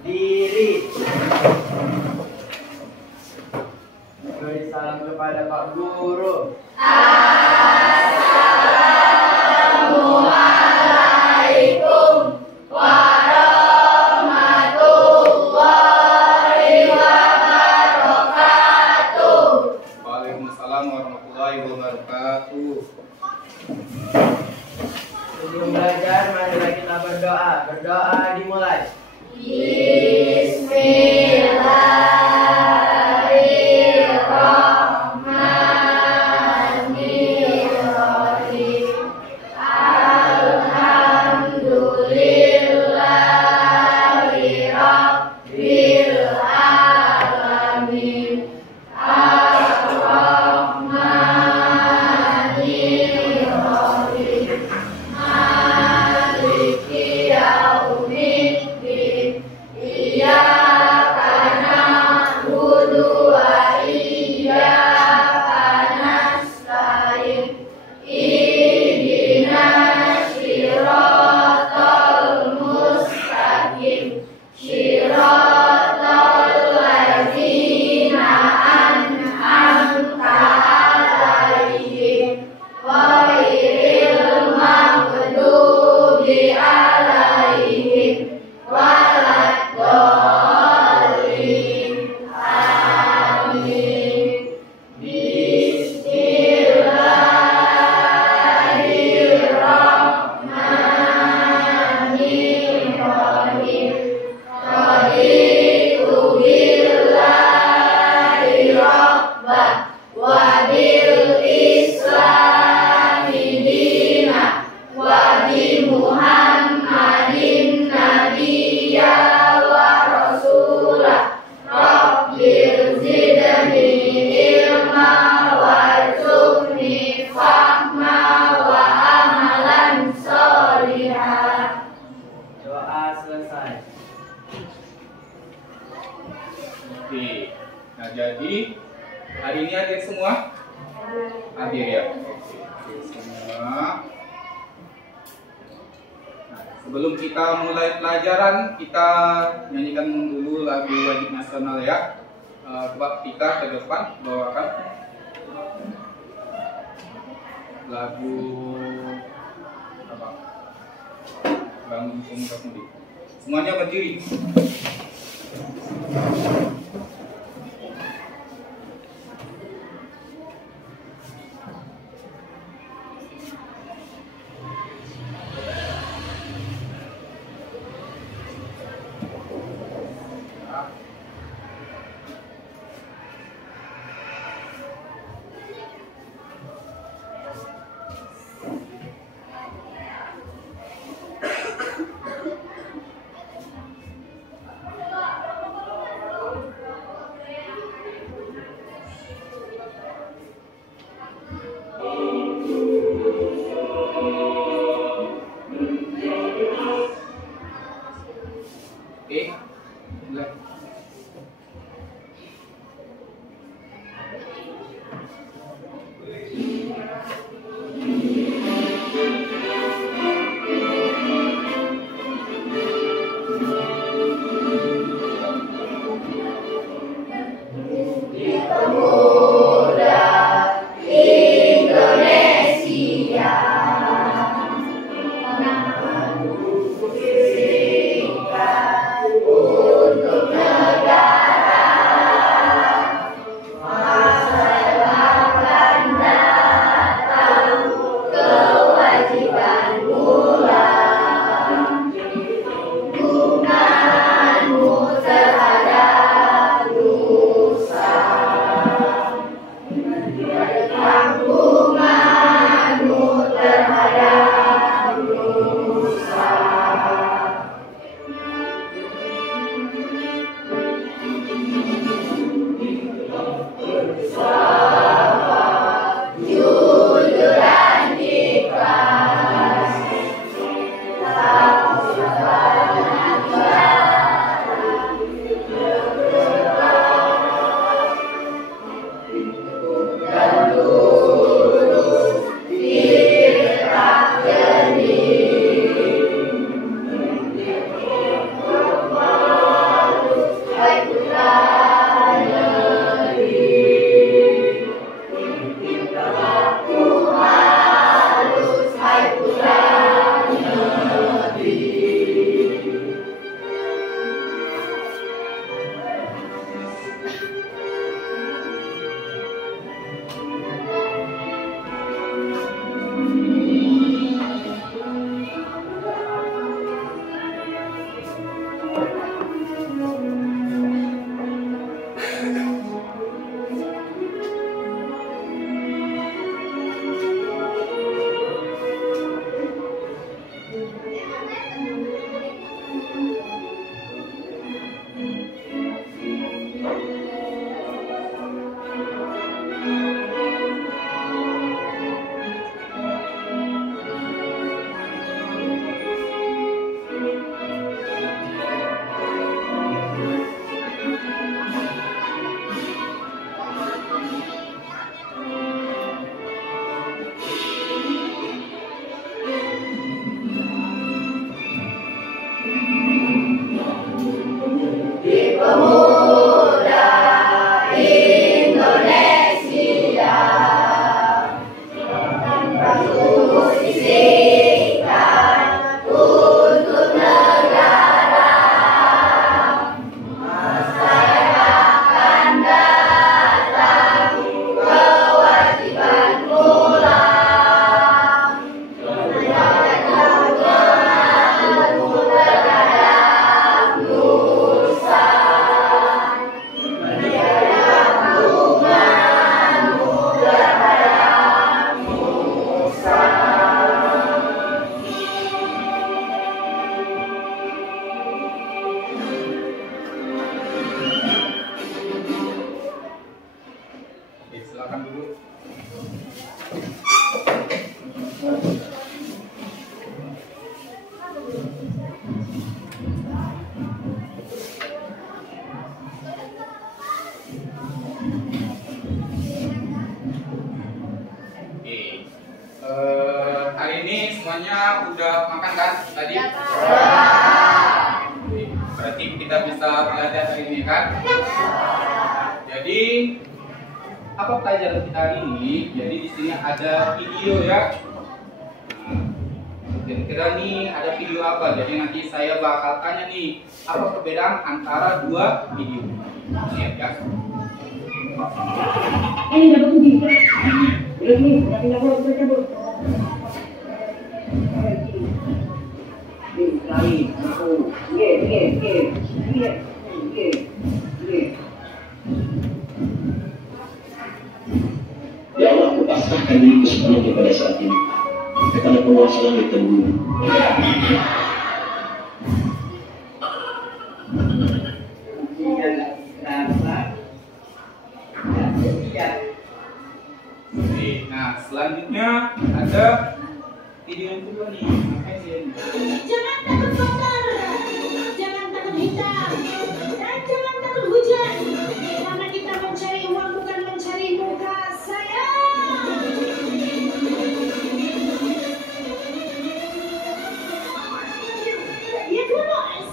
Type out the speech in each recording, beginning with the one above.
Diri. Beri salam kepada Pak Guru. Assalamualaikum warahmatullahi wabarakatuh. Waalaikumsalam warahmatullahi wabarakatuh. Sebelum belajar, marilah kita berdoa. Berdoa dimulai. Bismillahirrahmanirrahim. Alhamdulillahi rabbil alamin. Ar-Rahmanir-Rahim. Maliki yaumiddin. Iyyaka na'budu wa iyyaka nasta'in. Ihdinas siratal mustaqim. Siratal ladzina an'amta 'alaihim ghairil maghdubi 'alaihim waladdallin. Amin. Bismillahirrahmanirrahim. Raditu billahi rabbah wa bil islami dina wa bi Muhammadin nabiyya wa rasulah. Rabbil zidni ilma warzuqni fahma wa amalan sholihan. Doa selesai. Oke. Nah, jadi hari ini hadir semua? Hadir ya. Oke, semua. Nah, sebelum kita mulai pelajaran, kita nyanyikan dulu lagu wajib nasional ya. Coba kita ke depan bawakan lagu apa? Bangun Pemuda Mudi. Semuanya berdiri. Paham kan tadi? Berarti kita bisa belajar hari ini kan? Jadi apa pelajaran kita hari ini? Jadi di sini ada video ya. Kira-kira nih ada video apa? Jadi nanti saya bakal tanya nih, apa perbedaan antara dua video? Lihat ya. Ini dapat uji. Ini dapat cabut. Ini aku. Ya Allah, aku pasrahkan diriku sepenuhnya pada saat ini kepada penguasa langit dan bumi. Nah, selanjutnya ada video yang kedua nih. Jangan takut kotor, jangan takut hitam, dan jangan takut hujan, karena kita mencari uang bukan mencari muka saya. Ya keras.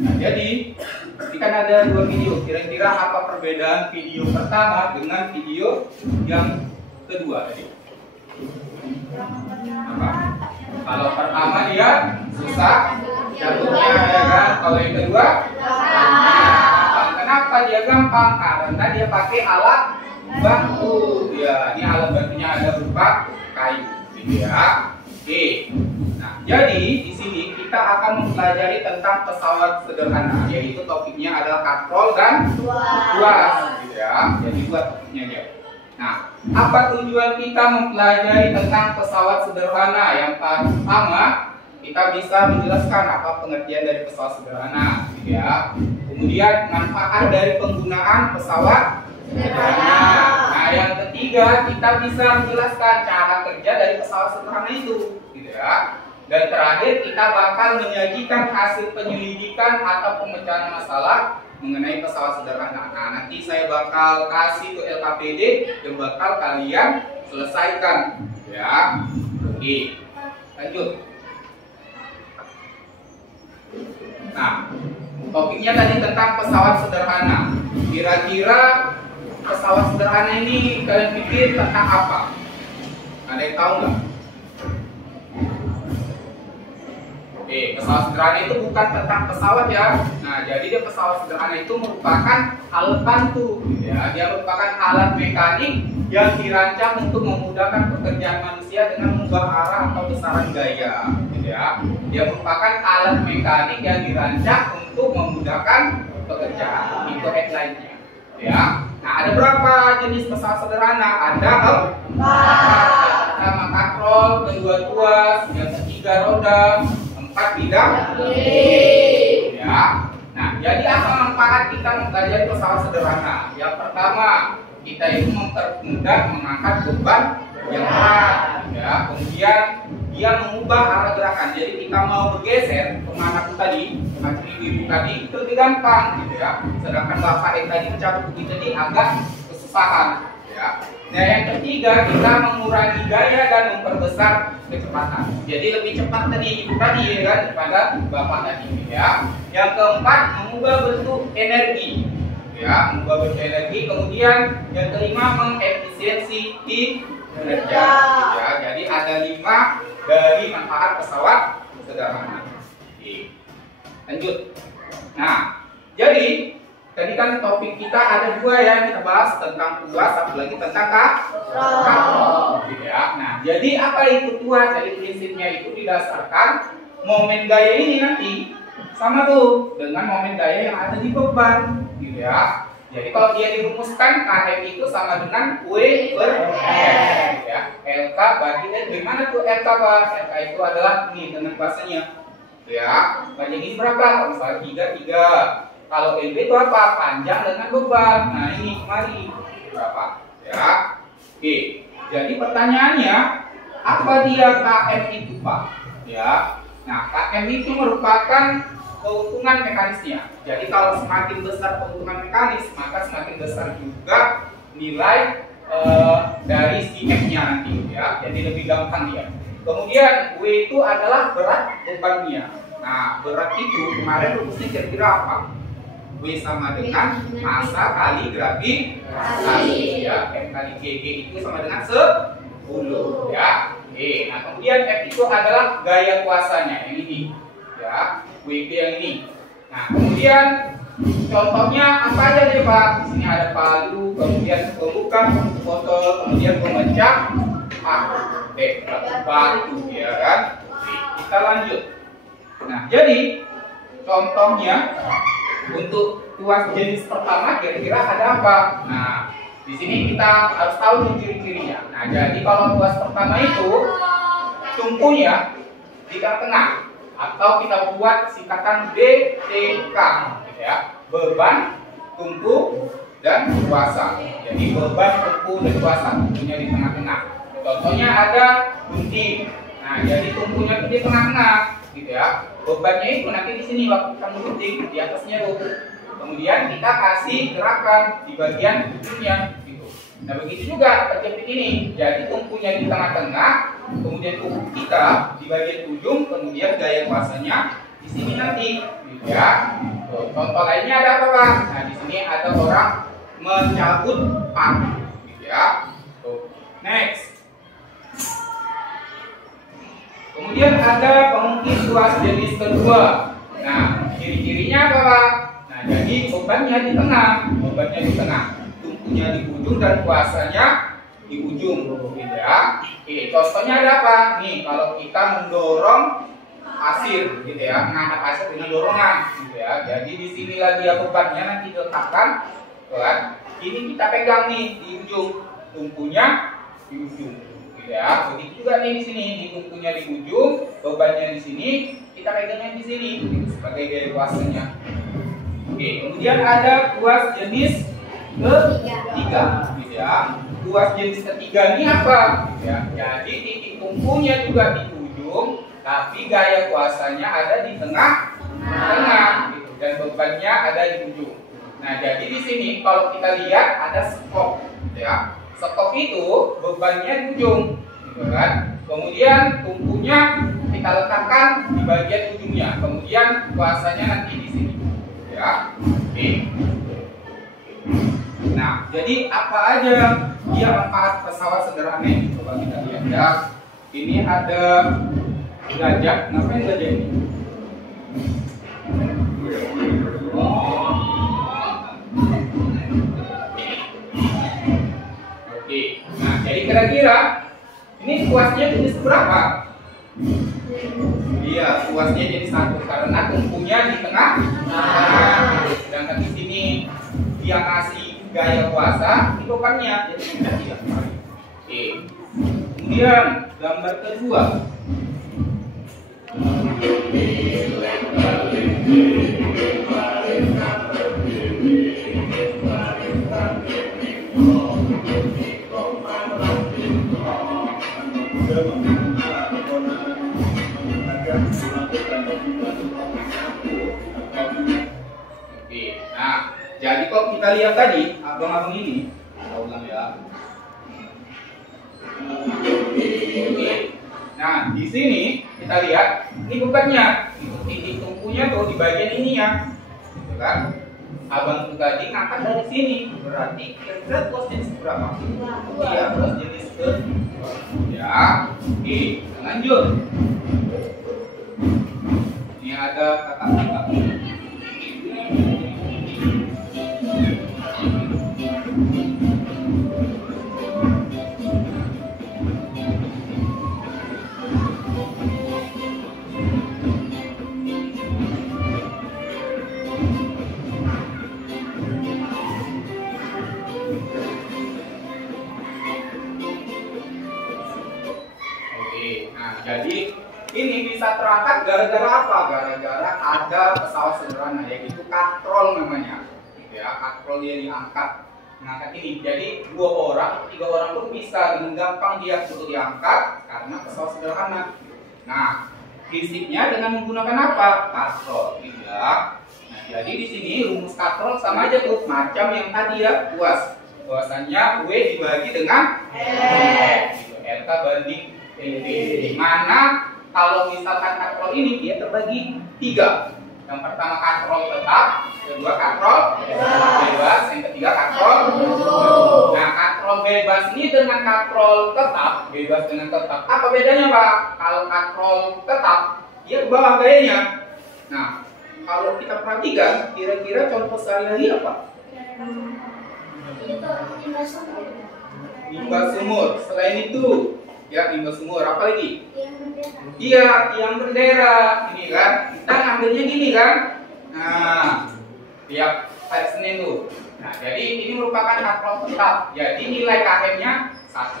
Nah, jadi kan ada dua video. Kira-kira apa perbedaan video pertama dengan video yang kedua tadi? Apa? Kalau pertama dia susah jatuhnya ya kan. Kalau yang kedua gampang. Kenapa dia gampang? Karena dia pakai alat bantu. Ya, ini alat bantunya ada berupa kayu, gitu ya. Oke. Nah, jadi di sini kita akan mempelajari tentang pesawat sederhana, yaitu topiknya adalah katrol dan tuas, gitu ya. Jadi buat topiknya dia. Nah, apa tujuan kita mempelajari tentang pesawat sederhana? Yang pertama, kita bisa menjelaskan apa pengertian dari pesawat sederhana, gitu ya. Kemudian manfaat dari penggunaan pesawat sederhana. Nah, yang ketiga, kita bisa menjelaskan cara kerja dari pesawat sederhana itu, gitu ya. Dan terakhir, kita bakal menyajikan hasil penyelidikan atau pemecahan masalah mengenai pesawat sederhana. Nah, nanti saya bakal kasih ke LKPD yang bakal kalian selesaikan, ya. Oke, lanjut. Nah, topiknya tadi tentang pesawat sederhana. Kira-kira pesawat sederhana ini kalian pikir tentang apa? Ada yang tahu nggak? Pesawat sederhana itu bukan tentang pesawat ya. Nah, jadi dia pesawat sederhana itu merupakan alat bantu, gitu ya. Dia merupakan alat mekanik yang dirancang untuk memudahkan pekerjaan manusia dengan mengubah arah atau besaran gaya, gitu ya. Dia merupakan alat mekanik yang dirancang untuk memudahkan pekerjaan. Itu headline-nya, ya. Nah, ada berapa jenis pesawat sederhana? Ada 4. Yang pertama katrol, kedua tuas, yang ketiga roda, 4 bidang. Ya. Nah, jadi apa manfaat kita mempelajari pesawat sederhana? Yang pertama, kita itu mempermudah mengangkat beban yang berat, ya. Kemudian dia mengubah arah gerakan. Jadi kita mau bergeser kemana pun tadi, macam ibu tadi itu lebih gampang, gitu ya. Sedangkan bapak yang tadi mencabut begitu ini agak kesusahan, ya. Nah, yang ketiga, kita mengurangi gaya dan memperbesar kecepatan. Jadi lebih cepat tadi ibu tadi, ya kan, daripada bapak tadi, ya. Yang keempat, mengubah bentuk energi, ya, mengubah bentuk energi. Kemudian yang kelima, mengefisiensi kinerja, ya. Jadi ada 5 dari manfaat pesawat sederhana. Oke. Lanjut. Nah, jadi tadi kan topik kita ada 2 ya, kita bahas tentang tuas, satu lagi tentang katrol, gitu ya. Nah, jadi apa itu tuas? Jadi prinsipnya itu didasarkan momen gaya ini nanti sama tuh dengan momen gaya yang ada di beban, gitu ya. Jadi kalau dia dirumuskan, KM itu sama dengan W per M, ya. LK bagi N. Bagaimana tuh LK, Pak? LK itu adalah ini dengan bahasanya, ya. Bandingin berapa? Misalnya 3. Kalau LB itu apa? Panjang dengan beban. Nah, ini kemari berapa? Ya. Oke. Jadi pertanyaannya, apa dia KM itu, Pak? Ya. Nah, KM itu merupakan keuntungan mekanisnya. Jadi kalau semakin besar keuntungan mekanis, maka semakin besar juga nilai dari si F-nya nanti ya. Jadi lebih gampang dia. Kemudian W itu adalah berat bebannya. Nah, berat itu kemarin rumusnya kira-kira apa? W sama dengan massa kali gravitasi ya. F kali GG itu sama dengan 10 ya. Oke, nah kemudian F itu adalah gaya kuasanya yang ini ya, WP yang ini. Nah, kemudian contohnya apa aja nih Pak? Di sini ada palu, kemudian pembuka botol, kemudian pemecah batu ya kan. Oke, kita lanjut. Nah, jadi contohnya untuk tuas jenis pertama kira-kira ada apa? Nah, di sini kita harus tahu ciri-cirinya. Nah, jadi kalau tuas pertama itu tumpunya di tengah atau kita buat singkatan BTK gitu ya. Beban, tumpu, dan kuasa. Jadi beban, tumpu, dan kuasa tumpunya di tengah-tengah. Contohnya ada gunting. Nah, jadi tumpunya itu di tengah-tengah gitu ya. Bebannya itu nanti di sini waktu kita gunting di atasnya tuh. Kemudian kita kasih gerakan di bagian ujungnya gitu. Nah, begitu juga terjepit ini. Jadi tumpunya di tengah-tengah, kemudian tumpu kita di bagian ujung, kemudian gaya kuasanya di sini nanti gitu ya. Tuh, contoh lainnya ada apa Pak? Nah, di sini ada orang mencabut paku gitu ya. Tuh. Next. Kemudian ada pengukir tuas jenis kedua. Nah, ciri-cirinya apa Pak? Nah, jadi bebannya di tengah, tumpunya di ujung dan kuasanya di ujung, gitu ya. Oke, contohnya ada apa? Nih, kalau kita mendorong pasir, gitu ya, mengangkat pasir dengan dorongan, gitu ya. Jadi di sini lagi ya bebannya nanti diletakkan, kan? Ini kita pegang nih di ujung, tumpunya di ujung, gitu ya. Begitu juga nih di sini, di tumpunya di ujung, bebannya di sini, kita pegangnya di sini, gitu, sebagai gaya kuasanya. Oke, kemudian ada tuas jenis ketiga, gitu ya. Tuas jenis ketiga ini apa? Gitu ya. Jadi titik tumpunya juga di ujung, tapi gaya kuasanya ada di tengah, gitu. Dan bebannya ada di ujung. Nah, jadi di sini kalau kita lihat ada skop, gitu ya. Skop itu bebannya di ujung, gitu kan. Kemudian tumpunya kita letakkan di bagian ujungnya. Kemudian kuasanya nanti di sini. Ya, oke. Nah, jadi apa aja dia manfaat pesawat sederhana ini? Coba kita lihat ya. Ini ada gajah, ngapain gajah ini? Oke. Nah, jadi kira-kira ini tuasnya jenis berapa? Iya, tuasnya jadi satu karena tumpunya di tengah. Nah, sedangkan di sini dia kasih gaya kuasa di bebannya, jadi kita tidak kembali. Oke. Kemudian gambar kedua. Oke, nah, jadi kok kita lihat tadi abang-abang ini, kita ulang ya. Oke, nah di sini kita lihat ini bebannya, titik tumpunya tuh di bagian ini ya, gitu kan? Abang tuh tadi ngangkat dari sini, berarti kira-kira tuas jenis berapa? Iya, tuas jenis kedua. Ya, oke, kita lanjut. Ini ada kata-kata. Jadi ini bisa terangkat gara-gara apa? Gara-gara ada pesawat sederhana yaitu katrol namanya. Ya, katrol dia diangkat, mengangkat ini. Jadi 2 orang, 3 orang pun bisa dengan gampang dia untuk diangkat karena pesawat sederhana. Nah, prinsipnya dengan menggunakan apa? Katrol, gitu ya. Nah, jadi di sini rumus katrol sama aja tuh, macam yang tadi ya, luas. Bahwasannya W dibagi dengan gitu, LK banding LB. Di mana kalau misalkan katrol ini dia terbagi 3. Yang pertama katrol tetap, kedua katrol bebas, yang ketiga katrol. Nah, katrol bebas ini dengan katrol tetap, bebas dengan tetap, apa bedanya Pak? Kalau katrol tetap, dia ke bawah gayanya. Nah, kalau kita perhatikan, kira-kira contoh sehari-hari apa? Limbah sumur. Selain itu, ya limbah sumur. Apa lagi? Iya, tiang bendera. Ini kan, kita ngambilnya gini kan. Nah, tiap hari Senin tuh. Nah, jadi ini merupakan katrol tetap. Jadi nilai KM-nya 1.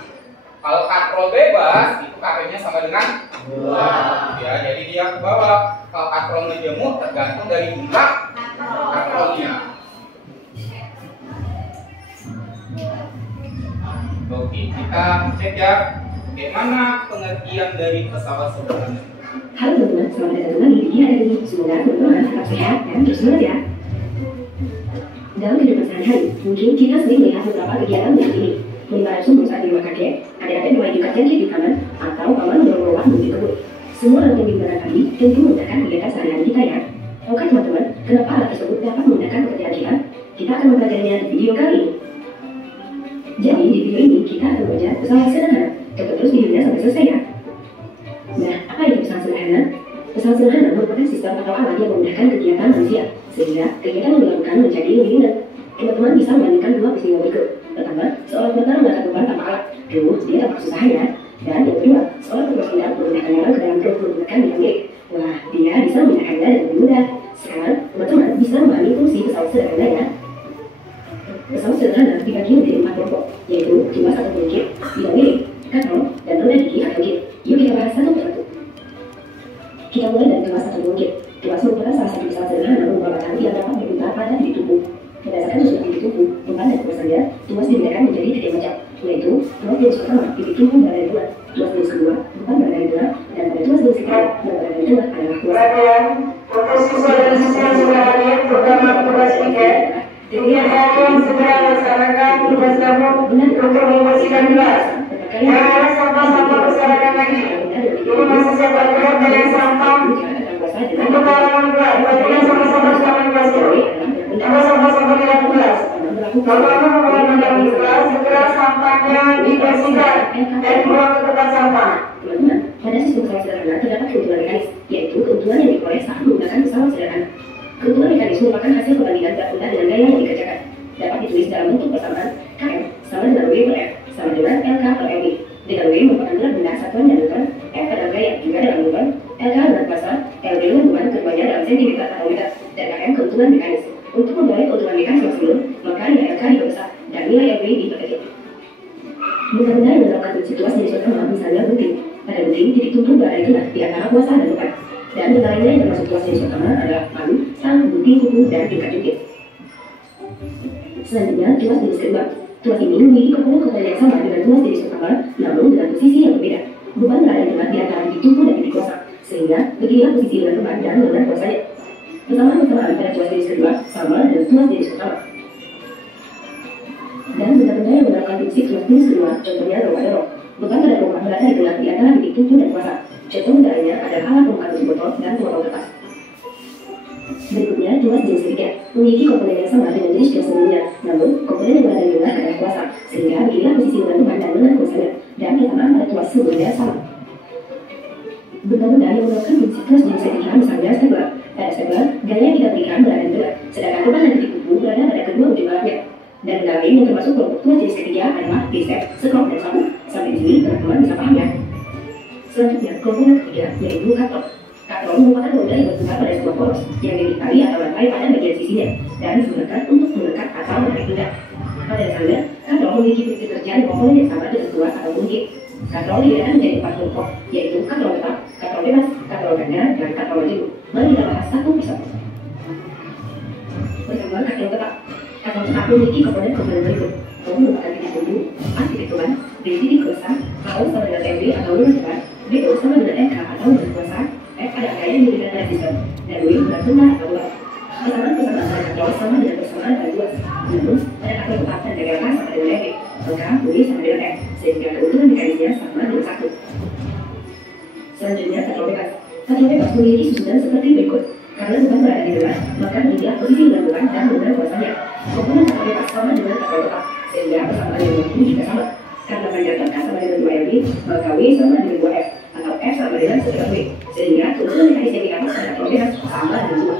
Kalau katrol bebas, itu KM-nya sama dengan 2. Ya, jadi dia ke bawah. Kalau katrol ngejemur tergantung dari jumlah katrolnya. Oke, kita cek ya. Bagaimana pengertian dari pesawat sederhana? Halo teman-teman, selamat datang kembali di Dia Ada Ini. Semoga teman-teman tetap sehat dan terus semangat ya. Dalam kehidupan sehari-hari, mungkin kita sering melihat beberapa kegiatan berikut ini. Menimbang sumur saat di rumah kakek, adik-adik memajukan jangkit di taman, atau paman mendorong menuju kebun. Semua alat yang digunakan tadi tentu memudahkan kegiatan sehari-hari kita ya. Oke teman-teman, kenapa alat tersebut dapat memudahkan pekerjaan kita? Kita akan mempelajarinya di video kali ini. Jadi di video ini kita akan belajar pesawat sederhana. Tonton terus videonya sampai selesai ya. Nah, apa itu pesawat sederhana? Pesawat sederhana merupakan sistem atau alat yang memudahkan kegiatan manusia, sehingga kegiatan yang dilakukan menjadi lebih ringan. Teman-teman bisa membandingkan 2 peristiwa berikut. Pertama, seorang penerbang mengangkat beban tanpa alat. Kedua, dia tampak susah ya. Dan yang kedua, seorang petugas pindah memindahkan orang ke dalam truk menggunakan bidang gate. Wah, dia bisa memindahkannya dengan lebih mudah. Sekarang, teman-teman bisa memahami fungsi pesawat sederhana ya. Pesawat sederhana dibagi menjadi 4 kelompok, yaitu kipas atau bukit, bidang miring, katrol, dan roda gigi atau gate. Yuk kita bahas satu persatu. Kita mulai dari kipas atau bukit. Kipas merupakan salah satu pesawat sederhana berupa batang yang dapat berputar pada titik tumpu. Berdasarkan usulan titik tumpu, beban dan kuasanya, tuas dibedakan menjadi 3 macam, yaitu tuas jenis pertama, titik tumpu berada di tengah, tuas jenis kedua, beban berada di tengah, dan pada tuas jenis ketiga, yang berada di tengah adalah tuas. Untuk siswa dan siswa yang sudah hadir bersama tugas tiket, Demikian kalian segera laksanakan tugas kamu untuk membersihkan kelas. Jangan sampah-sampah berserakan lagi. Ini masih siapa keluar dari sampah. Untuk kalangan kelas, bagian sampah-sampah berserakan kelas ini. Jangan sampah-sampah di dalam kelas. Kalau kamu menggunakan dalam kelas, segera sampahnya dibersihkan dan dibuang ke tempat sampah. Teman-teman, pada sistem pesawat sederhana terdapat keuntungan mekanis, yaitu keuntungan yang diperoleh saat menggunakan pesawat sederhana. Keuntungan mekanis merupakan hasil perbandingan berat dengan gaya yang dikerjakan. Dapat ditulis dalam bentuk persamaan KM sama dengan W per F sama dengan LK per LB. Dengan W merupakan berat benda satuan dan beban, F adalah gaya juga dalam beban, LK adalah kuasa, LB dengan beban keduanya dalam sentimeter atau meter, dan KM keuntungan mekanis. Untuk memperoleh keuntungan mekanis maksimum, maka nilai LK diperbesar dan nilai LB diperkecil. Benda-benda yang menerapkan prinsip tuas jenis pertama misalnya gunting. Pada gunting, titik tumpu berada di tengah di antara kuasa dan beban. Dan benda lainnya yang termasuk tuas jenis pertama adalah palu, stang, gunting, kuku, dan tingkat jungkit. Selanjutnya, tuas jenis kedua. Tuas ini memiliki komponen yang sama dengan tuas jenis pertama, namun dengan posisi yang berbeda. Beban berada di tengah di antara titik tumpu dan titik kuasa, sehingga beginilah posisi dengan beban dan beban kuasanya. Persamaan pada tuas jenis kedua sama dengan tuas jenis pertama. Dan benda-benda yang menerapkan prinsip tuas jenis kedua, contohnya roda dorong. Beban pada rumah berada di tengah di antara titik tumpu dan kuasa. Contoh udaranya adalah alat pembuka tutup botol dan potong kertas. Berikutnya, tuas jenis ketiga memiliki komponen yang sama dengan jenis tuas sebelumnya, namun komponen yang berada di tengah adalah kuasa, sehingga beginilah posisi dengan beban dan dengan kuasanya, dan persamaan pada tuas sebelumnya sama. Benda-benda yang menerapkan prinsip tuas jenis ketiga misalnya stapler. Pada stapler, gaya yang kita berikan berada di tengah, sedangkan beban dan titik tumpu berada pada kedua ujung alatnya. Dan benda lain yang termasuk kelompok tuas jenis ketiga adalah bicep, sekop, dan sapu. Sampai di sini teman-teman bisa paham ya. Selanjutnya, komponen ketiga yaitu katrol. Katrol merupakan roda yang berputar pada sebuah poros yang memiliki tali atau rantai pada bagian sisinya dan digunakan untuk mengangkat atau menarik benda. Pada dasarnya, katrol memiliki prinsip kerja dan komponen yang sama dengan tuas atau gate. Katrol dibedakan menjadi 4 kelompok, yaitu katrol tetap, katrol bebas, katrol ganda, dan katrol wajib. Mari kita bahas satu persatu. Pertama, katrol tetap. Katrol tetap memiliki komponen-komponen berikut. O merupakan titik tumpu, A titik beban, B titik kuasa, AO sama dengan MB atau lunas beban, BO sama dengan LK atau lunas kuasa, F atau luas. Persamaan-persamaan pada katrol sama dengan persamaan pada luas. Namun, pada katrol tetap dan DLK sama dengan FB, maka W sama dengan F, sehingga keuntungan mekanisnya sama dengan 1. Selanjutnya, katrol bebas. Katrol bebas memiliki susunan seperti berikut. Karena beban berada di tengah, maka inilah posisi gabungan dan beban kuasanya. Komponen katrol bebas sama dengan katrol tetap, sehingga persamaan dengan ini juga sama. Karena panjang K sama dengan 2LB, maka W sama dengan 2F, atau F sama dengan 1W, sehingga keuntungan mekanis yang didapat pada katrol bebas sama dengan 2.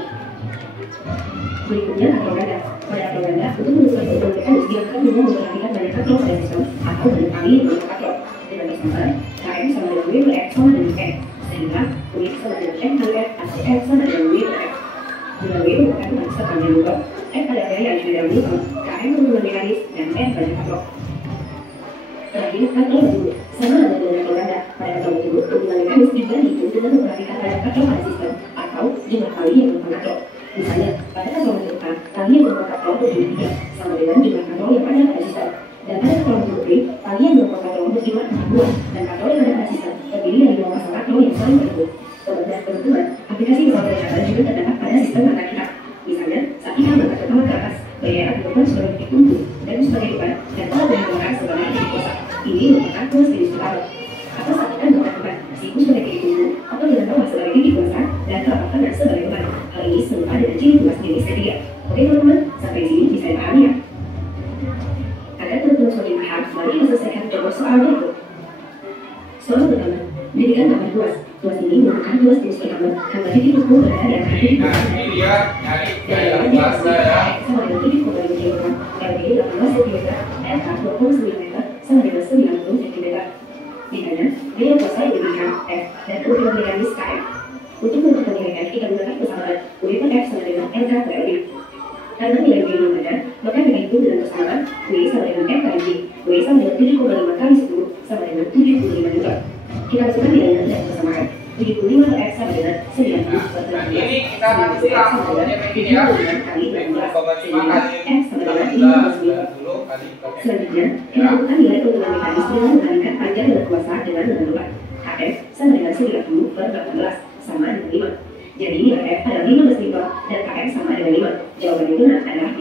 Berikutnya katrol ganda. Pada katrol ganda, untuk menentukan keuntungan mekanis dilakukan dengan memperhatikan banyak katrol pada sistem atau banyak kali beberapa katrol. Dengan persamaan, Km sama dengan W per F sama dengan F, sehingga W sama dengan F kali F atau F sama dengan W per F. Dengan W merupakan maksud panjang lubang, F pada area yang didahului Km keuntungan mekanis, dan F banyak katrol. Terakhir, katrol bentuk sama dengan katrol ganda. Pada katrol bentuk, keuntungan mekanis juga dihitung dengan memperhatikan banyak katrol pada sistem atau jumlah kali yang berupa katrol. Misalnya, pada katrol bentuk A, kali yang berupa katrol berjumlah 3 sama dengan jumlah katrol yang ada pada sistem. Dan pada katrol bentuk B, kali yang berupa katrol berjumlah 42 dan katrol yang ada pada sistem terdiri dari 2 pasang katrol yang saling bertemu. Untuk kebetulan, aplikasi pesawat penerbangan juga terdapat pada sistem mata kita. Misalnya, saat kita mengangkat kepala ke atas, bagian akan dilakukan sebagai titik tunggu dan sebagai beban, dan kalau bagian belakang sebagai titik kuasa. Ini merupakan tuas jenis pertama. Atau saat kita mengangkat siku sebagai titik tunggu, atau dengan bawah sebagai titik kuasa, dan telapak tangan sebagai beban. Hal ini serupa dengan ciri tuas jenis ketiga. Oke teman-teman, sampai sini bisa dipahami ya? Agar teman-teman semakin paham, mari kita selesaikan beberapa soal berikut. Soal pertama, didikan gambar tuas. Tuas ini merupakan tuas jenis pertama, karena titik tunggu berada di antara titik Nah, ini dia nyari gaya tuasnya ya. sama dengan titik kembali kilogram, LB 18 cm, LK 20 cm, sama dengan 90 cm. Di mana gaya kuasa yang diberikan F dan keuntungan mekanis KM. Untuk menentukan nilai F, kita gunakan persamaan W per F sama dengan LK per LB. Karena nilai W belum ada, maka kita hitung dengan persamaan W sama dengan F kali G. W sama dengan 7,5 kali 10 sama dengan 75 Newton. Kita masukkan nilainya dan persamaan 75 per F sama dengan 90 per 18. Ini kita nanti langsungnya begini ya. F sama dengan 15 Selanjutnya, kita lakukan nilai keuntungan mekanis dengan membandingkan panjang dan kuasa dengan menentukan Kf sama dengan 90 per 18 sama dengan 5. Jadi nilai F adalah 15 Newton dan Kf sama dengan 5. Jawaban itu adalah D.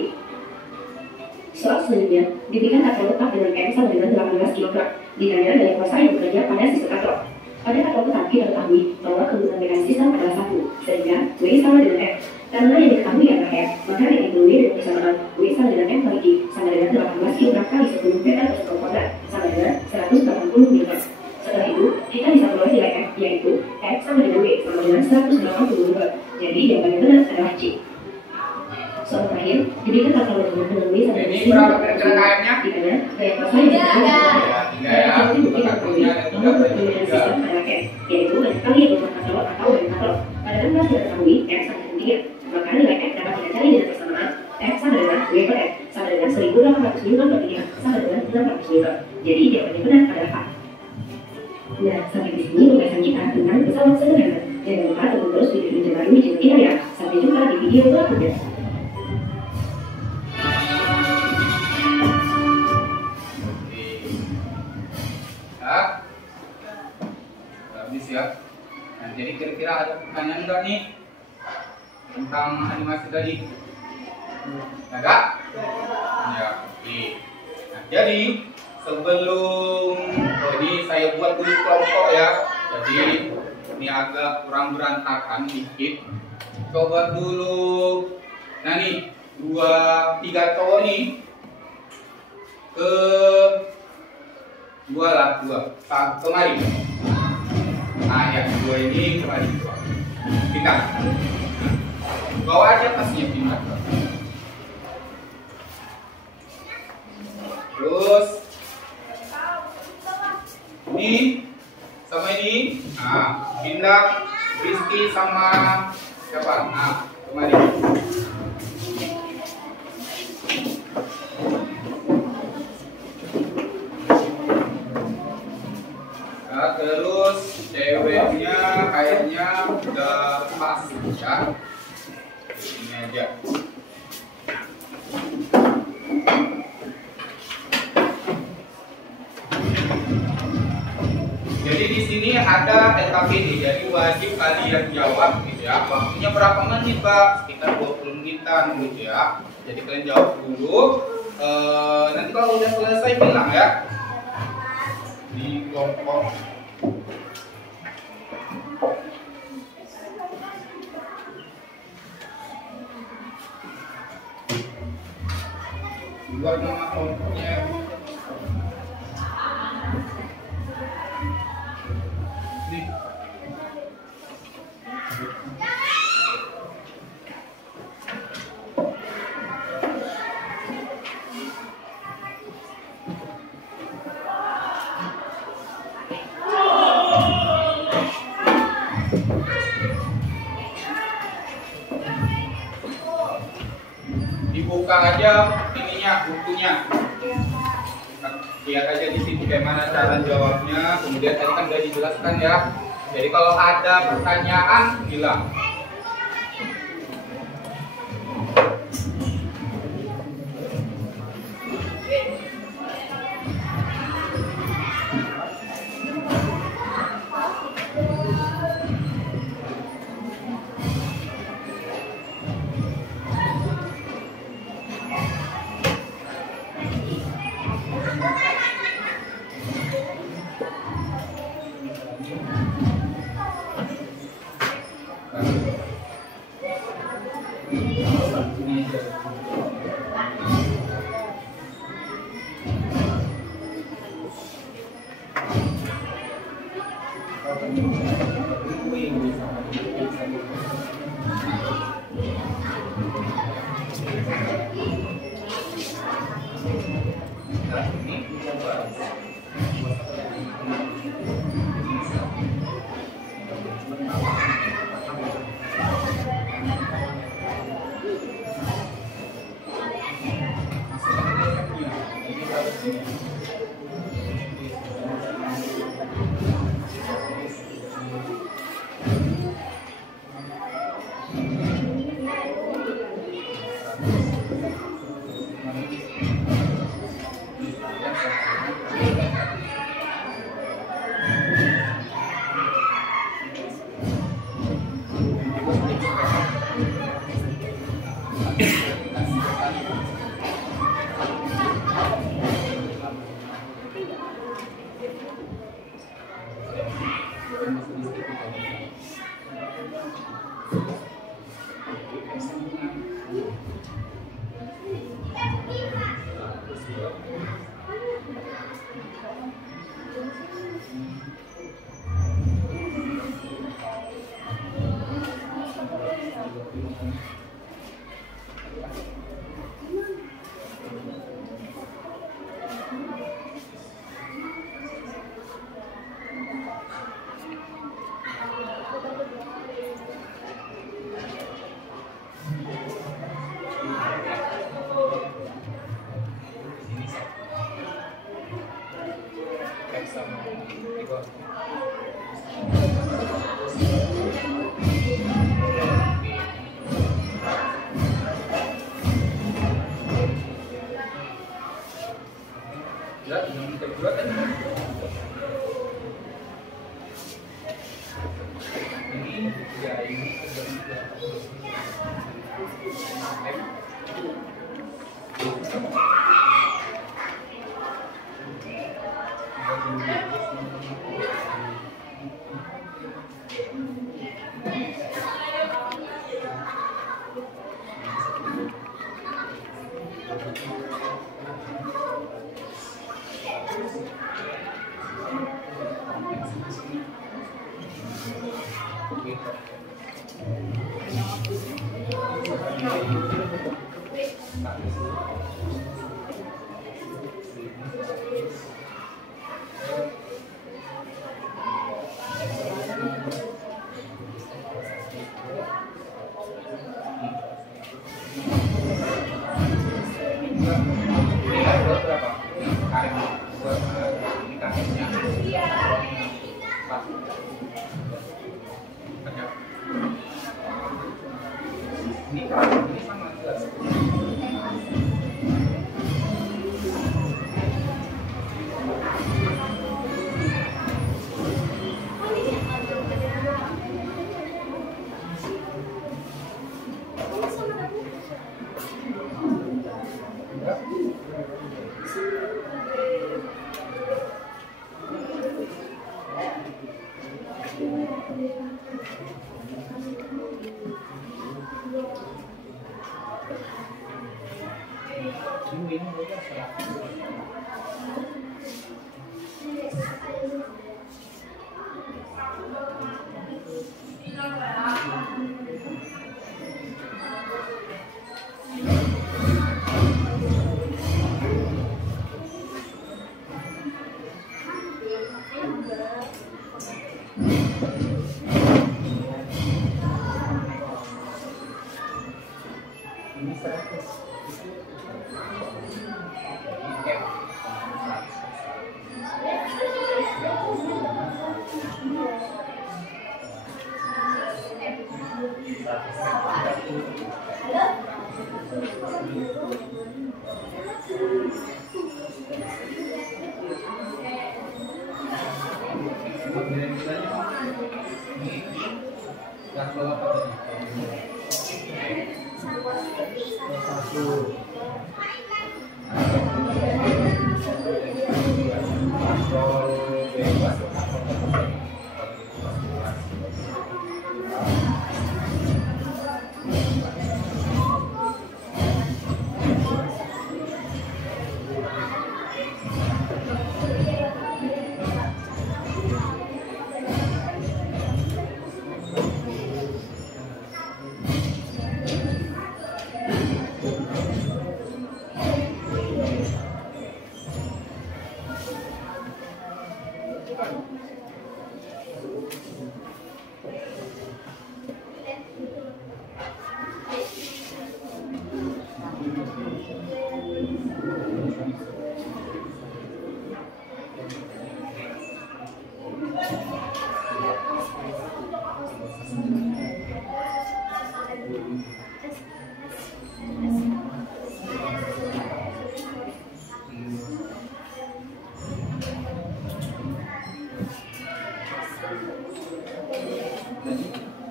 Soal selanjutnya, diberikan katrol tetap dengan Km sama dengan 18 kg. Ditanya daya kuasa yang bekerja pada sistem katrol. Pada katrol tetap kita ketahui bahwa keuntungan mekanis sistem adalah 1, sehingga W sama dengan F. Karena yang diketahui adalah F, maka nilai W dengan persamaan W sama dengan F kali G sama dengan 18 kg kali 10 meter per sektor kuadrat sama dengan 180 meter. Setelah itu, kita bisa peroleh nilai F, yaitu F sama dengan W sama dengan 180 meter. Jadi jawaban yang benar adalah C. Soal terakhir, diberikan katrol dengan W sama dengan Ini berapa kira-kira KM-nya? di mana gaya kuasa yang sistem adalah F, yaitu banyak kali yang berupa katrol atau banyak katrol. Padahal kita sudah ketahui F sama dengan 3, maka nilai F dapat kita cari dengan persamaan F sama dengan W per F sama dengan 1800 Newton per 3 sama dengan 600 Newton. Jadi jawabannya benar adalah A. Nah, sampai di sini pembahasan kita tentang pesawat sederhana. Jangan lupa tonton terus video-video terbaru di channel kita ya. Sampai jumpa di video berikutnya. Habis ya. Nah, jadi kira-kira ada pertanyaan enggak nih tentang animasi tadi? Ada? Ya, oke. Nah, jadi sebelum ini saya buat dulu kelompok ya. Jadi ini agak kurang berantakan dikit. Coba dulu. Nah nih 2-3 cowok nih ke dua kemari. Nah ya 2 ini kemari. Pindah. Bawa aja tasnya pindah. Terus ini sama ini. Nah pindah Rizky sama siapa? Nah kemari. Nah, terus ceweknya kayaknya udah pas ya. Ini aja. Jadi di sini ada LKPD, jadi wajib kalian jawab gitu ya. Ya, waktunya berapa menit, Pak? Sekitar 20 menitan gitu ya. Jadi kalian jawab dulu. Nanti kalau udah selesai bilang ya di kelompok. Buat nama kelompoknya. Nih. Dibuka aja ininya, bukunya. Lihat aja di sini bagaimana cara jawabnya. Kemudian tadi kan sudah dijelaskan ya. Jadi kalau ada pertanyaan bilang.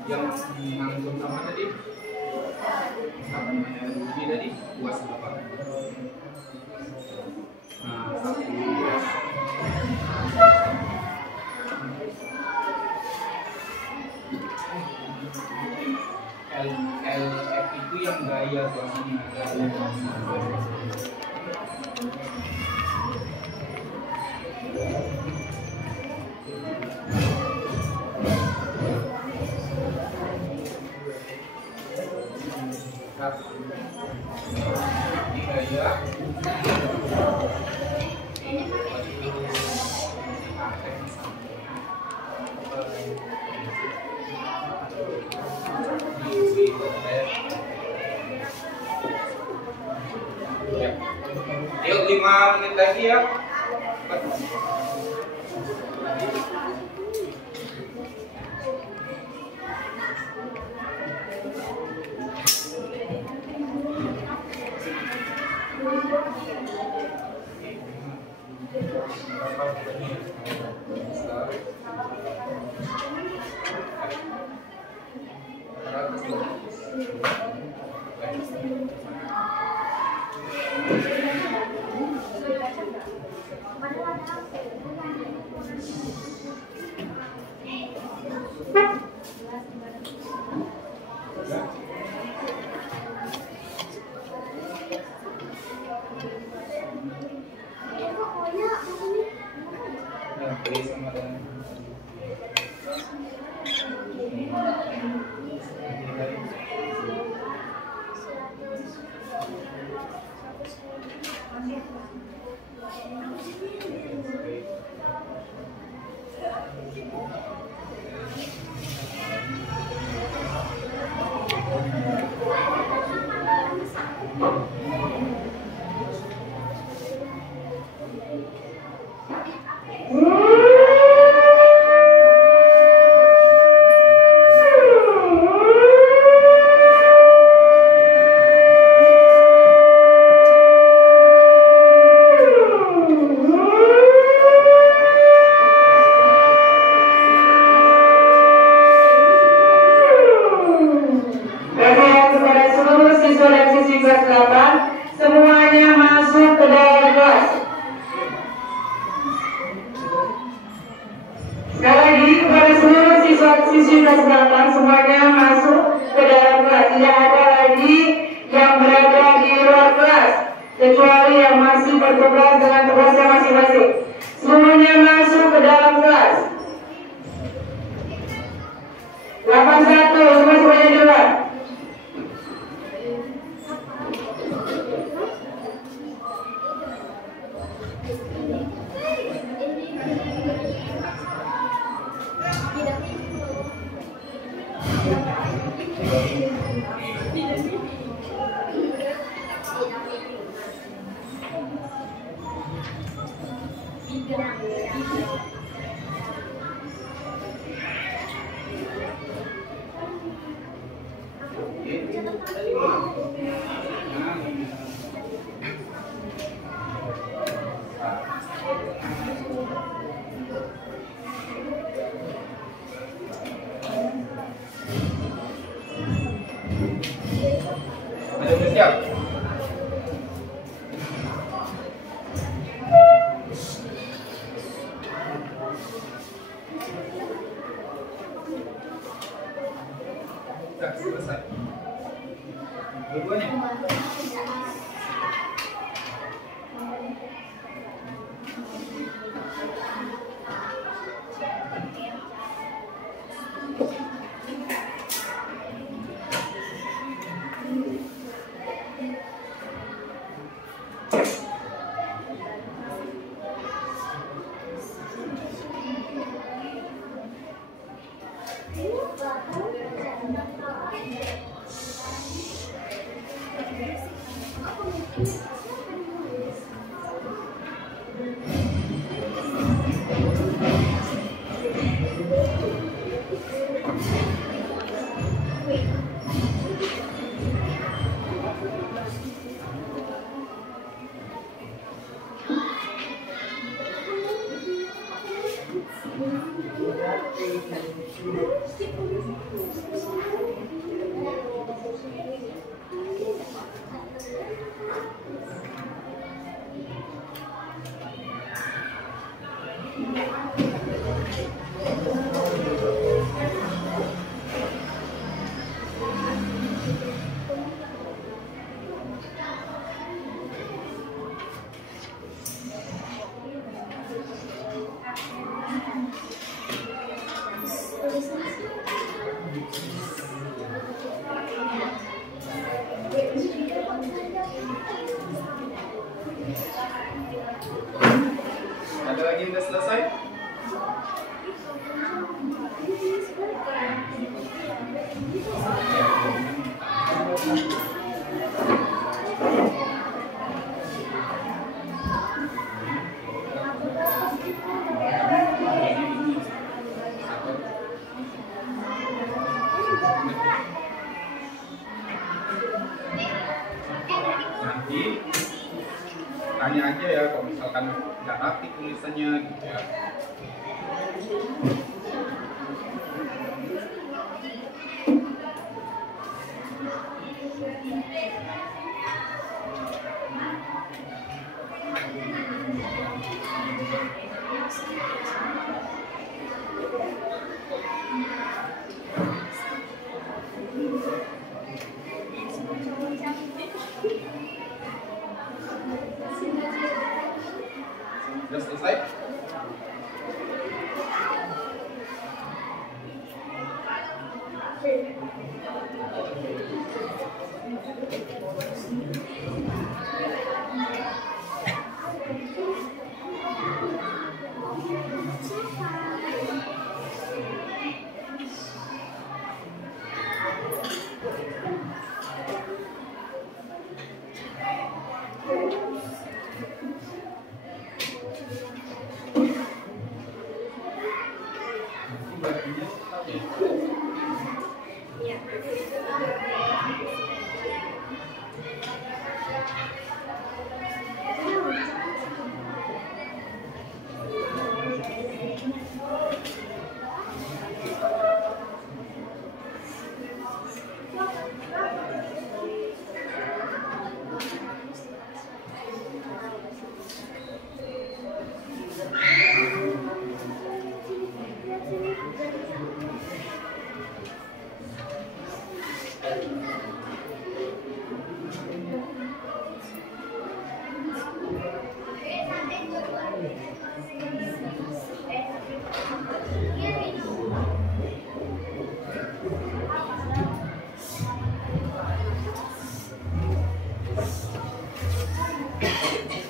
Yang nanggung sama tadi apa namanya Ruby tadi puas apa? Nah, satu LF itu yang gaya suaranya ini gaya Yuk 5 menit lagi ya. siswi kelas 8 semuanya masuk ke dalam kelas. Tidak ada lagi yang berada di luar kelas kecuali bertugas dengan tugasnya masing-masing. Semuanya masuk ke dalam kelas. 81 semuanya di luar. Siap. Sudah selesai. Dua-duanya. Ada lagi yang udah selesai? Nanti tanya aja ya kalau misalkan nggak rapi tulisannya gitu ya. Sudah selesai?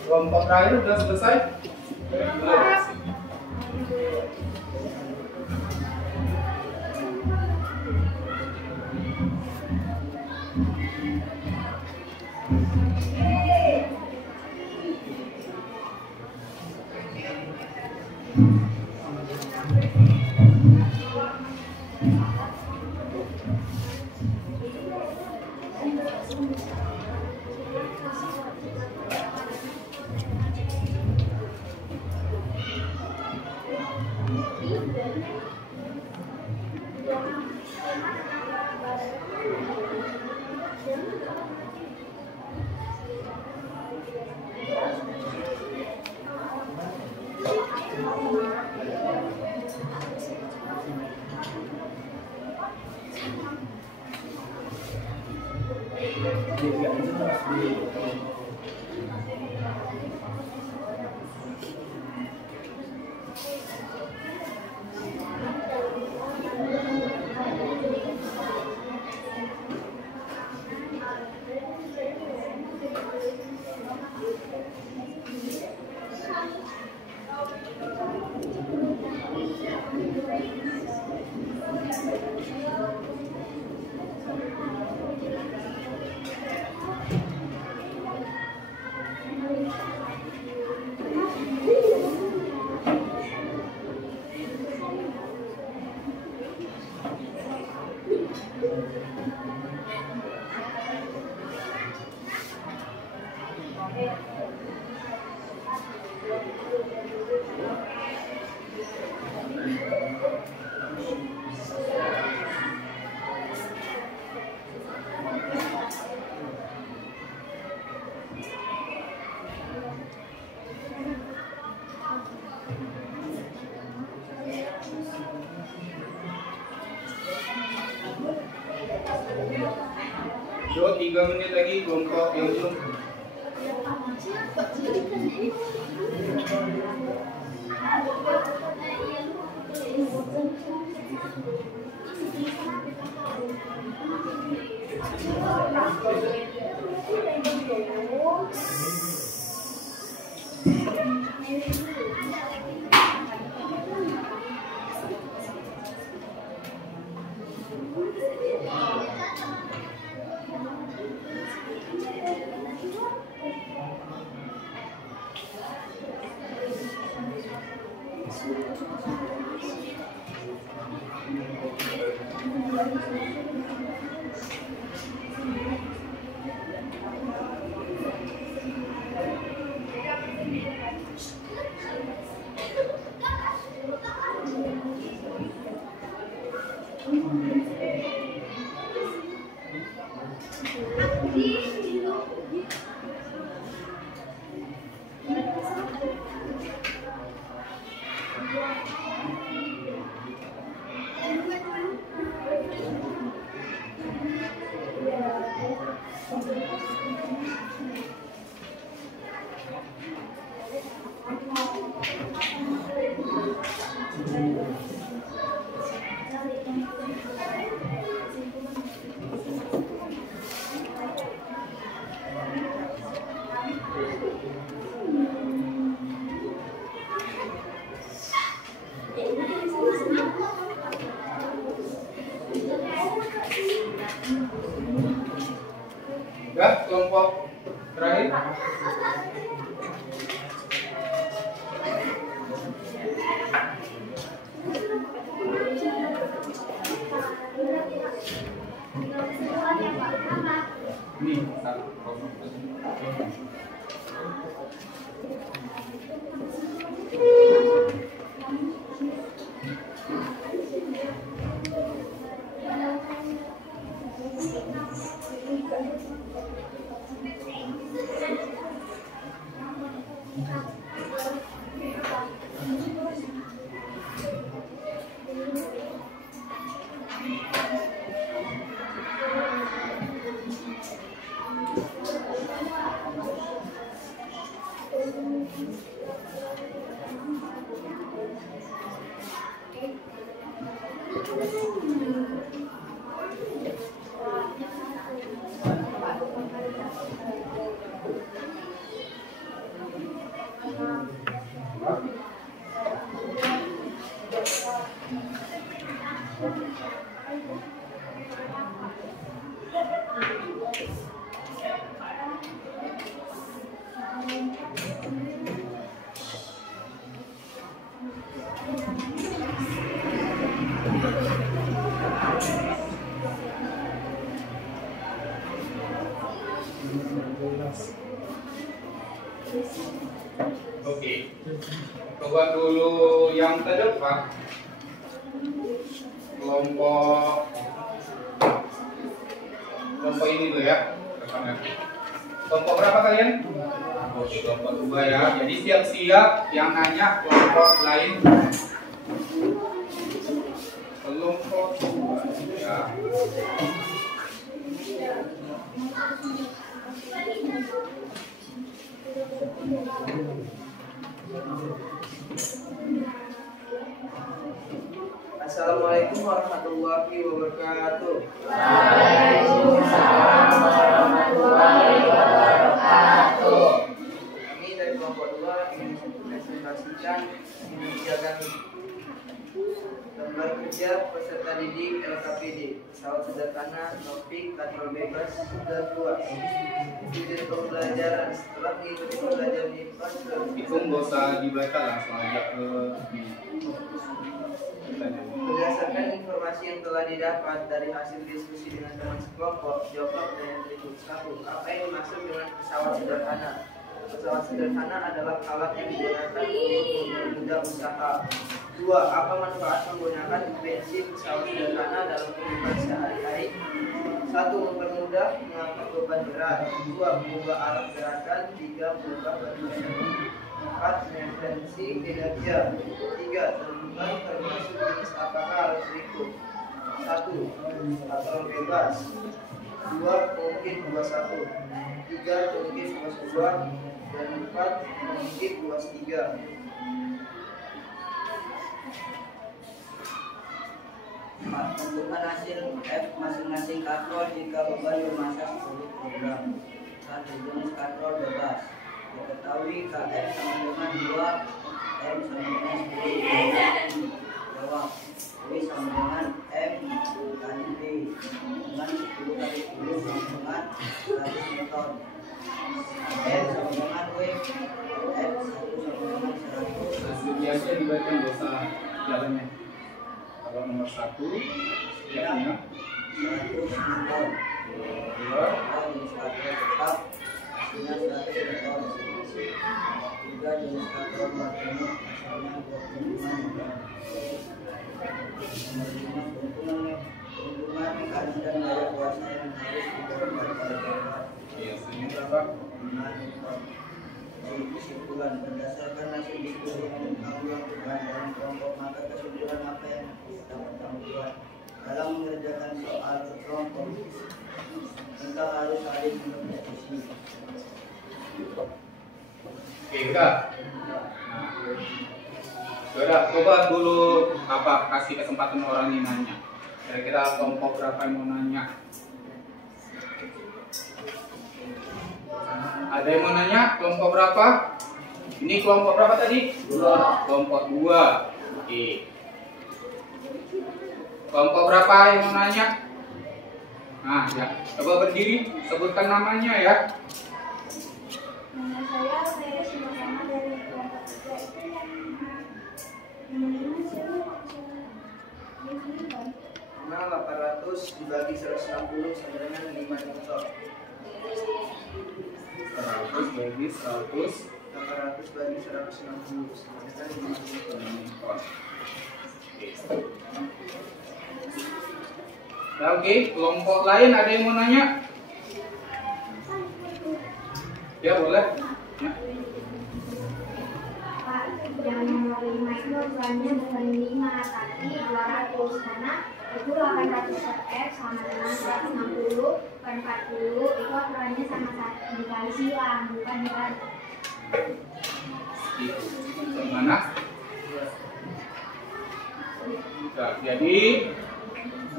Kelompok terakhir udah selesai. Yo, 3 menit lagi kelompok yang belum. Ya, kelompok terakhir. Ini satu kelompok. Oke, coba dulu yang terdepan. Kelompok ini dulu ya. Kelompok berapa kalian? Oke, kelompok 2 ya. Jadi siap-siap yang nanya kelompok lain. Kelompok 2 ya. Assalamualaikum warahmatullahi wabarakatuh. Waalaikumsalam warahmatullahi wabarakatuh. Kami dari kelompok 2 ingin presentasikan kebijakan gambar kerja peserta didik LKPD, pesawat sederhana, topik, katrol bebas, dan luas. Tujuan pembelajaran setelah mengikuti pembelajaran di kelas Itu nggak usah dibaca lah, soalnya berdasarkan informasi yang telah didapat dari hasil diskusi dengan teman sekelompok, jawab pertanyaan berikut. 1. Apa yang dimaksud dengan pesawat sederhana? Pesawat sederhana adalah alat yang digunakan untuk mempermudah usaha. 2. Apa manfaat menggunakan bensin pesawat sederhana dalam kehidupan sehari-hari? 1. Mempermudah mengangkat beban berat. 2. Mengubah arah gerakan. 3. Mengubah bentuk seni. 4. Mengenerasi kinerja. 3. Tentukan termasuk jenis apakah harus berikut. 1. Katrol bebas. 2. Mungkin 21. 3. Mungkin 22. Dan 4. Mungkin 23. Tentukan hasil F masing-masing katrol jika beban bermassa 10 kg. 1. Jenis katrol bebas. Diketahui KF sama dengan 2, M sama dengan 10 kg. Jawab. W sama dengan M kali B dengan 10 kali 10 sama dengan 100 meter. M sama dengan W, F 1 sama dengan 100. biasa dibaca nggak usah jalannya. Kalau nomor 1 ya, 100 meter. 2. Jenis katrol tetap hasilnya 100 meter. 3. Jenis katrol martinuk hasilnya 25 meter. Nomor 5. Peruntungan mekanis dan gaya kuasa yang harus diperlukan pada daerah. biasanya berapa? 5 meter. Kesimpulan berdasarkan hasil diskusi yang kami lakukan dalam kelompok, maka kesimpulan apa yang dapat kami buat dalam mengerjakan soal kelompok kita harus saling berkompetisi. Oke, udah. Udah, coba dulu kasih kesempatan orang ini nanya. Kira-kira kelompok berapa yang mau nanya? Ada yang mau nanya? Kelompok berapa? Ini kelompok berapa tadi? 2. Kelompok 2. Oke. Kelompok berapa yang mau nanya? Nah, ya. Coba berdiri, sebutkan namanya ya. Nama saya sama-sama dari kelompok 3 itu yang Nah, 800 dibagi 160 sama dengan 5 Newton. 100 bagi 100 800 bagi 160 sama dengan 5 Newton. Nah, oke, kelompok lain ada yang mau nanya? Ya, boleh. Ya. Pak, yang nomor 5 itu ukurannya bukan 5 tapi 200 karena itu 800 per F sama dengan 160 per 40 itu ukurannya sama dikali silang bukan berat. Mana? Nah, jadi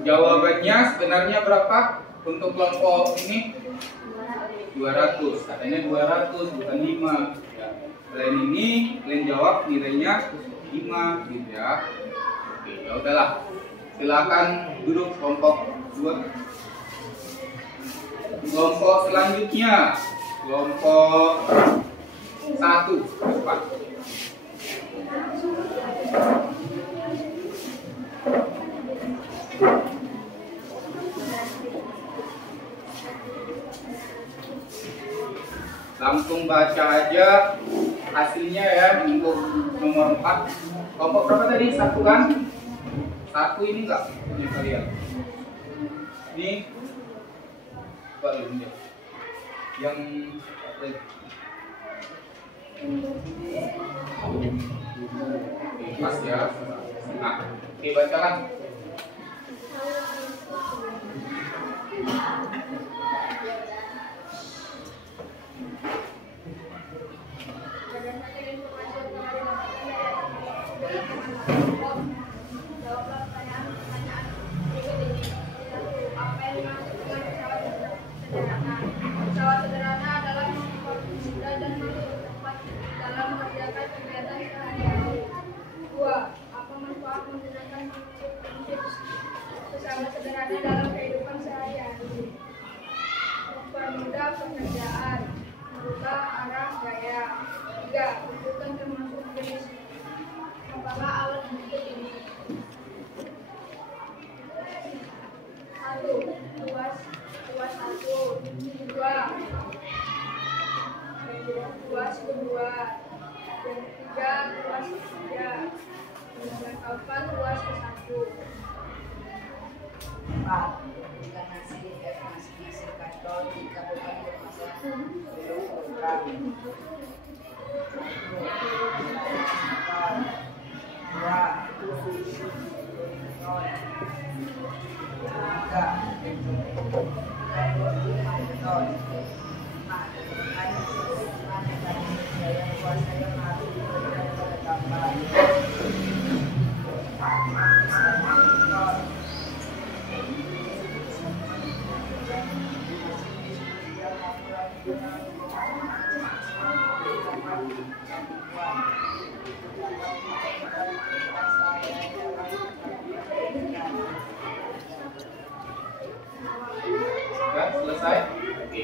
jawabannya sebenarnya berapa untuk kelompok ini? 200. Katanya 200 bukan 5. Ya. Selain ini, kalian jawab nilainya 5 gitu ya. Oke, ya udahlah. Silakan duduk kelompok 2. Kelompok selanjutnya, kelompok 1. Cepat. Langsung baca aja hasilnya ya untuk nomor 4. Kelompok berapa tadi? 1 kan? 1 ini enggak? Ini kalian. Ini balik ini. Yang pas ya. Nah, oke bacakan. Pesawat sederhana adalah mudah dan cepat dalam mengerjakan kegiatan sehari-hari. 2. Apa manfaat menggunakan pesawat sederhana dalam kehidupan sehari-hari? Mempermudah pekerjaan, merubah arah gaya. 3. Tentukan termasuk jenis apakah alat berikut ini? 1. Tuas 1. 2. Tuas kedua. Yang 3. Tuas ketiga. Yang 4. Tuas ke-1. 4. Jika nasi F nasi katrol di Kabupaten Masa belum program. Ya, selesai. Oke.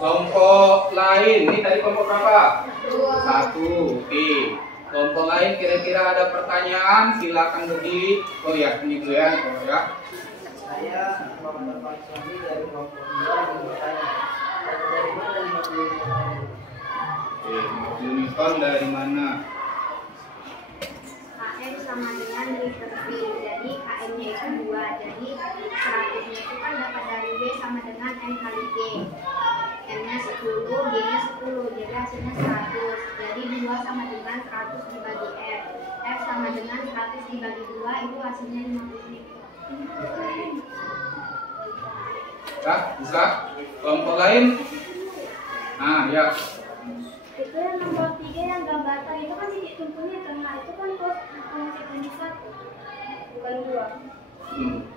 Kelompok lain, ini tadi kelompok berapa? 1. Oke. Kelompok lain kira-kira ada pertanyaan, silakan berdiri. Oh ya, ini dulu ya. Oh, ya. Saya Muhammad Al-Fatih dari kelompok 2 yang bertanya, dari mana 50 Newton? Oke, 50 Newton dari mana? KM sama dengan liter V, jadi KM-nya itu 2, jadi 100-nya itu kan dapat dari W sama dengan M kali G. M-nya 10, G-nya 10, jadi hasilnya 100. Jadi 2 sama dengan 100 dibagi F. F sama dengan 100 dibagi 2, itu hasilnya 50 Newton. Ya, bisa? Kelompok lain? Nah, ya. Itu yang nomor 3 yang gambarkan itu kan titik tumpunya tengah, itu kan kos titik 1, bukan 2.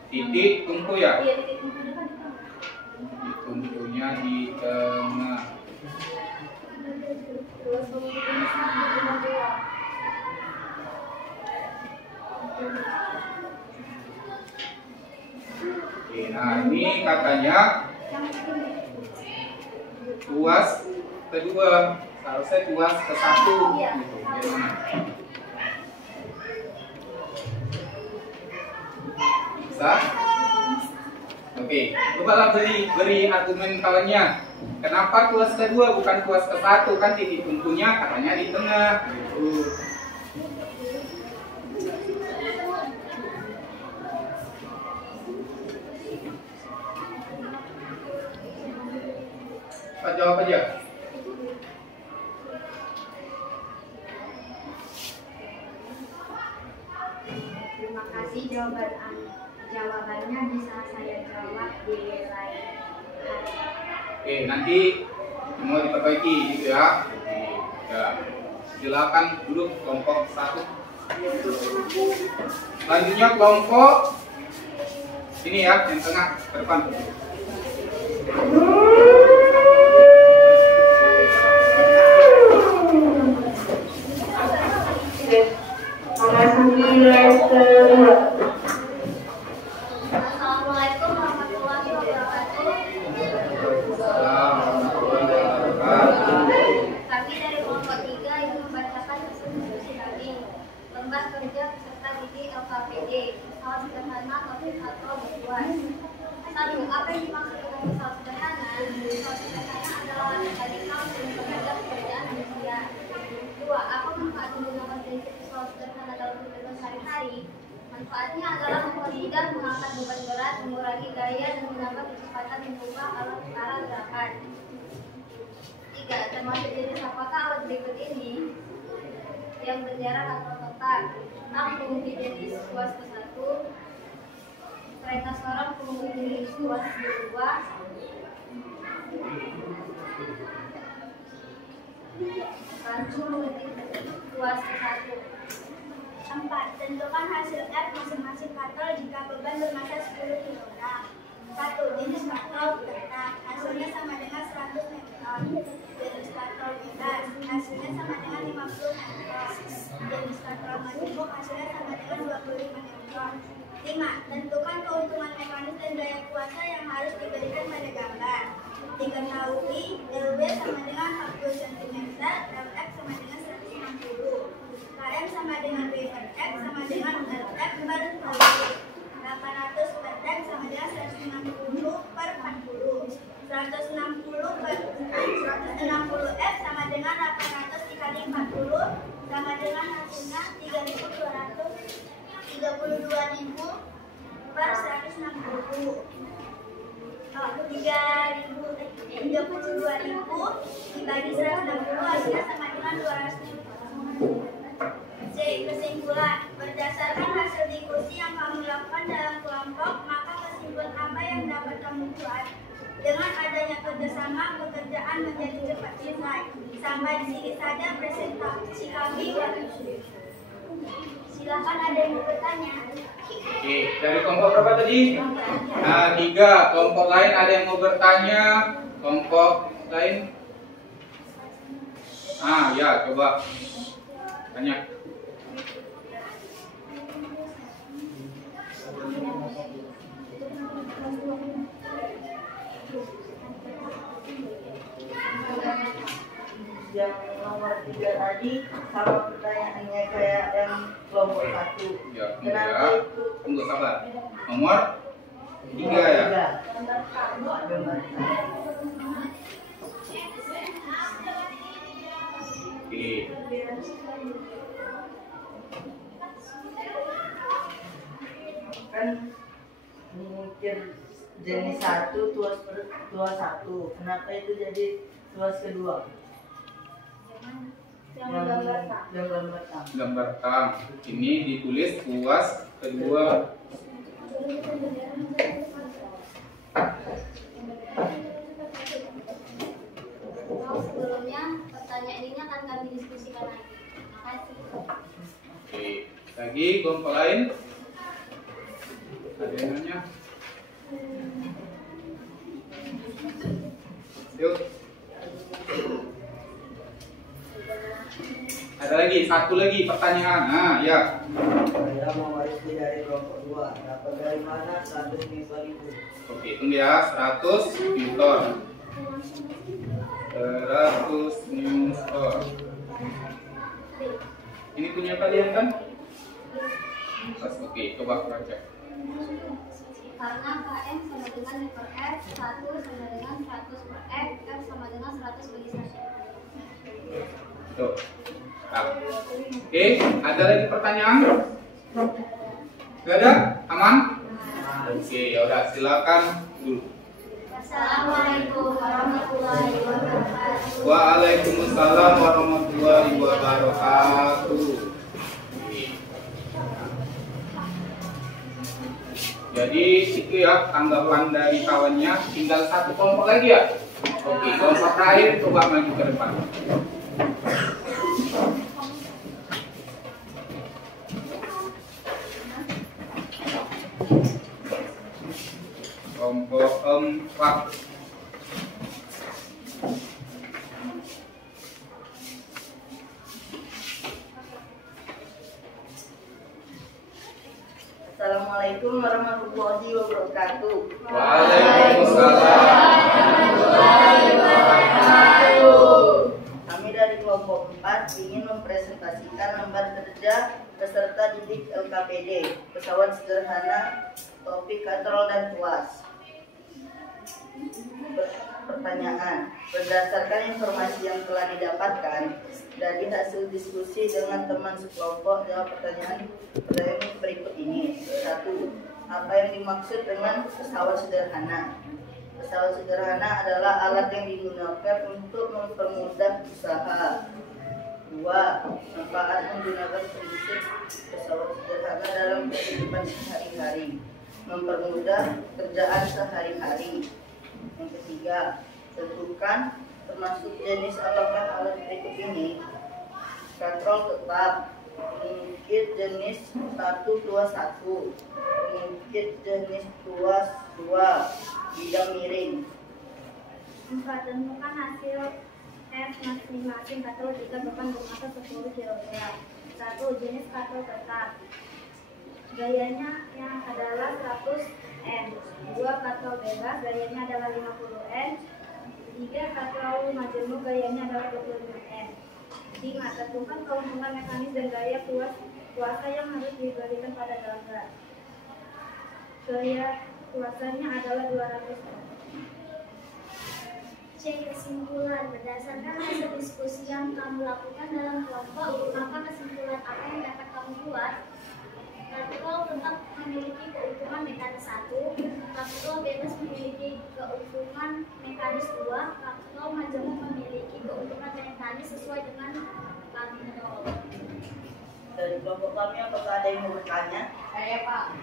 Titik tumpu ya? Iya, titik tumpunya kan di tengah. Titik tumpunya di tengah. Terus kemudian sama 2. Oke, nah ini katanya tuas kedua, seharusnya tuas ke-1 gitu. Gimana? Bisa? Oke, cobalah beri argumen kawannya. Kenapa tuas kedua bukan tuas ke-1? Kan titik tumpunya katanya di tengah gitu. Pak jawab aja. Terima kasih jawabannya bisa saya jawab di lain hari. Oke, nanti mau diperbaiki gitu ya. Ya, silakan duduk kelompok 1. Selanjutnya kelompok ini ya, yang tengah ke depan. Assalamualaikum warahmatullahi wabarakatuh. Kami dari kelompok 3 ingin membacakan deskripsi daging, lembar kerja peserta didik LKPD, pesawat sederhana topik atau berluas. 1. Apa yang dimaksud dengan pesawat sederhana? Manfaatnya adalah mempermudah mengangkat beban berat, mengurangi gaya, dan menambah kecepatan mengubah alat gerakan. 3. Termasuk jenis apakah alat berikut ini? Yang berjarak atau kotak. 6. Pengemudi jenis kuas ke-1, kereta sorong pengemudi jenis kuas ke-2, rancu pengemudi kuas ke-1. 4. Tentukan hasil F masing-masing katrol jika beban bermassa 10 kg. 1. Jenis katrol tetap, hasilnya sama dengan 100 Newton. Jenis katrol bebas, hasilnya sama dengan 50 Newton. Jenis katrol majemuk, hasilnya sama dengan 25 Newton. 5. Tentukan keuntungan mekanis dan daya kuasa yang harus diberikan pada gambar. Diketahui LB sama dengan 40 cm, LF sama dengan 160. KM sama dengan B per X sama dengan LF per 800 per X sama dengan 160 per 40. 160 F sama dengan 800 dikali 40 sama dengan hasilnya 32.000 per 160. 32.000 dibagi 160 hasilnya sama dengan 200. C. Kesimpulan. Berdasarkan hasil diskusi yang kamu lakukan dalam kelompok, maka kesimpulan apa yang dapat kamu buat? Dengan adanya kerjasama, pekerjaan menjadi cepat selesai. Sampai di sini saja presentasi kami. Silakan ada yang mau bertanya. Oke, dari kelompok berapa tadi? Nah, 3. Kelompok lain ada yang mau bertanya? Kelompok lain? Ya, coba tanya. Yang nomor 3 tadi sama pertanyaannya kayak yang kelompok 1. Ya, Kenapa itu? Tunggu sabar. Nomor 3 ya. Oke. Kan mikir jenis 1 tuas 1. Kenapa itu jadi tuas kedua? Gambar tang. Ini ditulis tuas kedua. Sebelumnya pertanyaan ini akan kami diskusikan lagi. Terima kasih. Oke. Lagi kelompok lain? Ada yang nanya? Yuk. Ada lagi, satu lagi pertanyaan. Ya. Saya mewarisi dari kelompok 2. Dapat dari mana 100 Newton itu? Oke, tunggu ya. 100 Newton. 100 Newton. Ini punya kalian kan? Oke, coba baca. Karena KM sama dengan V per F, 1 sama dengan 100 per F, F sama dengan 100 bagi 100. Tuh. Nah. Oke, ada lagi pertanyaan? Gak ada? Aman? Oke, yaudah silakan dulu. Assalamualaikum warahmatullahi wabarakatuh. Waalaikumsalam warahmatullahi wabarakatuh. Jadi itu ya tanggapan dari kawannya. Tinggal satu kelompok lagi ya. Oke, kelompok terakhir coba maju ke depan. Kelompok 4. Assalamualaikum warahmatullahi wabarakatuh. Waalaikumsalam warahmatullahi wabarakatuh. Kami dari kelompok 4 ingin mempresentasikan lembar kerja peserta didik LKPD pesawat sederhana, topik katrol dan kelas. Pertanyaan, berdasarkan informasi yang telah didapatkan dari hasil diskusi dengan teman sekelompok, jawab pertanyaan berikut ini. 1. Apa yang dimaksud dengan pesawat sederhana? Pesawat sederhana adalah alat yang digunakan untuk mempermudah usaha. 2. Manfaat menggunakan prinsip pesawat sederhana dalam kehidupan sehari-hari, mempermudah kerjaan sehari-hari. Yang ketiga, tentukan termasuk jenis apakah alat berikut ini: katrol tetap, pengukir jenis 121, pengukir jenis 22, bidang miring. 4. Tentukan hasil F masing-masing katrol jika beban bermassa 10 kg. 1. Jenis katrol tetap, gayanya yang adalah 100 N. 2. Katrol bebas, gayanya adalah 50 N. 3. Katrol majemuk, gayanya adalah 25 N. 5. Tentukan keuntungan mekanis dan gaya kuasa yang harus diberikan pada gambar. Gaya kuasanya adalah 200 N. C. Kesimpulan. Berdasarkan hasil diskusi yang kamu lakukan dalam kelompok, maka kesimpulan apa yang dapat kamu buat? Katrol tetap memiliki keuntungan mekanis 1, katrol bebas memiliki keuntungan mekanis 2, katrol majemuk memiliki keuntungan mekanis sesuai dengan katrol. Dari kelompok kami, apakah ada yang mau bertanya? Saya Pak.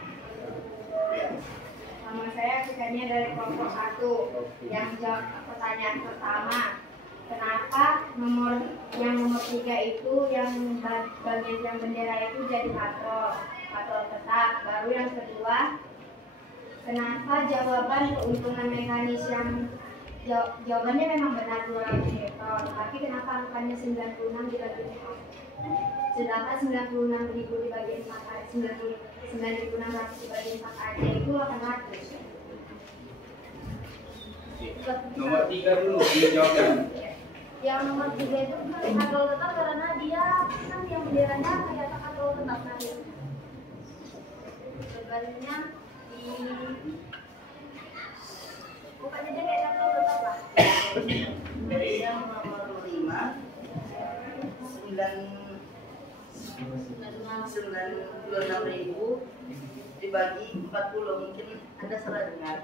Nama saya Sukanya dari kelompok 1. Yang jawab pertanyaan pertama, kenapa nomor 3 itu yang bagian yang bendera itu jadi katrol tetap? Baru yang kedua, kenapa jawaban keuntungan mekanis yang jawabannya memang benar 200 Newton, tapi kenapa angkanya 96 dibagi 4? Sedangkan 96.000 dibagi 4 aja, 9.600 dibagi 4 aja itu 800. Nomor 3 dulu dijawabnya. Yang nomor 3 itu katrol tetap karena dia kan yang benderanya kayak katrol tetap tadi. Sebenarnya di pokoknya dia kayak katrol tetap lah. Dari yang nomor 5, 96.000 dibagi 40, mungkin Anda salah dengar.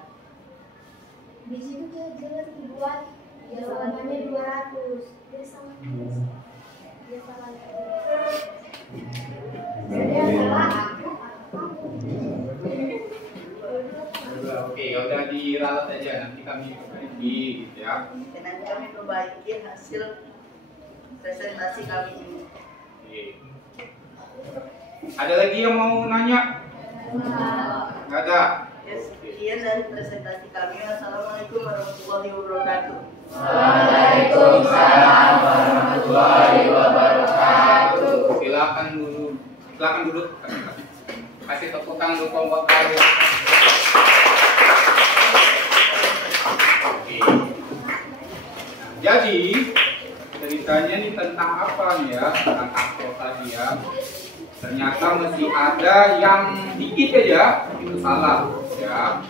Di situ jelas dibuat jawabannya 200. Dia salah. Jadi salah aku. Oke, ya udah diralat aja, nanti kami perbaiki gitu ya. Nanti kami perbaiki hasil presentasi kami ini. Oke. Ada lagi yang mau nanya? Nggak ada. Ya, sekian dari presentasi kami. Wassalamualaikum warahmatullahi wabarakatuh. Waalaikumsalam warahmatullahi wabarakatuh. Silakan duduk. Kasih tepuk tangan untuk kelompok baru. Oke. Jadi ceritanya ini tentang apa nih ya? Tentang katrol tadi ya. Ternyata masih ada yang dikit aja itu salah ya.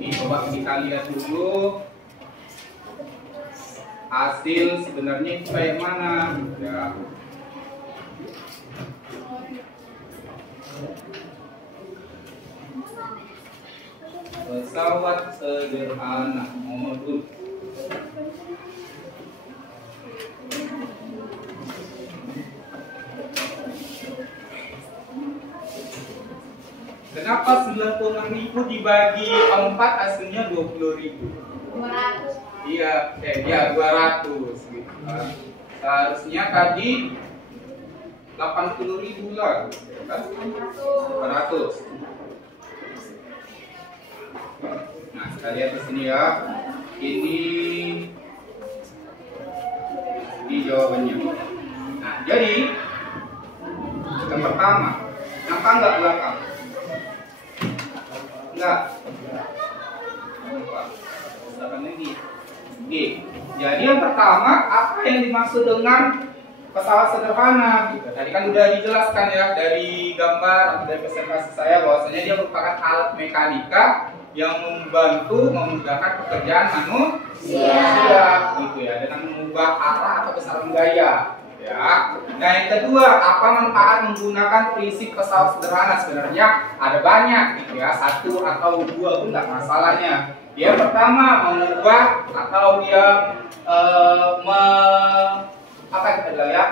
Ini coba kita lihat dulu hasil sebenarnya itu kayak mana ya. Pesawat sederhana nomor 2. Kenapa 96.000 dibagi 4 hasilnya 20.000? 200. Iya, 200 gitu kan. Seharusnya tadi 80.000 lah, kan? 400. Nah, kita lihat di sini ya. Ini jawabannya. Nah, jadi yang pertama, nampak nggak belakang? Enggak. Oke. Jadi yang pertama, apa yang dimaksud dengan pesawat sederhana? Gitu. Tadi kan udah dijelaskan ya dari gambar atau dari presentasi saya bahwasanya dia merupakan alat mekanika yang membantu memudahkan pekerjaan manusia, gitu ya, dengan mengubah arah atau besaran gaya. Ya. Nah, yang kedua, apa manfaat menggunakan prinsip pesawat sederhana? Sebenarnya ada banyak, gitu ya, satu atau dua pun nggak masalahnya. Yang pertama, mengubah atau dia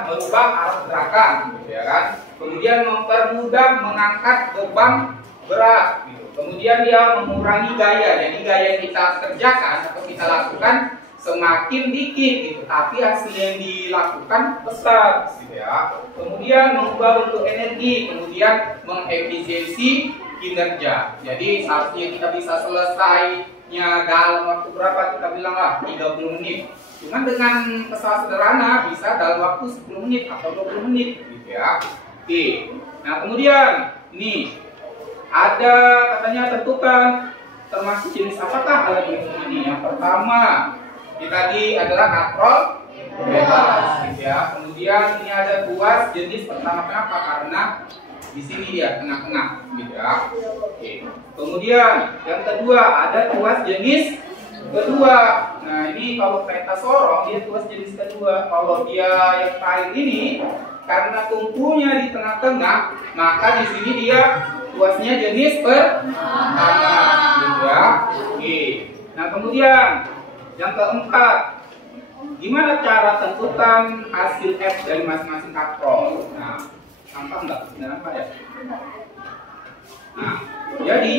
merubah arah gerakan, gitu ya kan. Kemudian mempermudah mengangkat beban berat, gitu. Kemudian dia mengurangi gaya. Jadi gaya yang kita kerjakan atau kita lakukan semakin dikit, gitu, tapi hasil yang dilakukan besar, gitu ya. Kemudian mengubah bentuk energi, kemudian mengefisiensi kinerja. Jadi seharusnya kita bisa selesainya dalam waktu berapa? Kita bilang lah 30 menit. Cuman dengan pesawat sederhana bisa dalam waktu 10 menit atau 20 menit, gitu ya. Oke. Nah, kemudian ini ada katanya tentukan termasuk jenis apakah alat ini. Yang pertama ini tadi adalah katrol bebas, gitu ya. Kemudian ini ada tuas jenis pertama. Kenapa? Karena di sini dia tengah-tengah, gitu ya. Oke. Kemudian yang kedua ada tuas jenis kedua. Nah, ini kalau kereta sorong dia tuas jenis kedua. Kalau dia yang terakhir ini karena tumpunya di tengah-tengah, maka di sini dia tuasnya jenis pertama, gitu ya. Oke. Nah, kemudian yang keempat, gimana cara tentukan hasil F dari masing-masing katrol? Nah, nampak nggak? Nggak nampak ya? Nah, jadi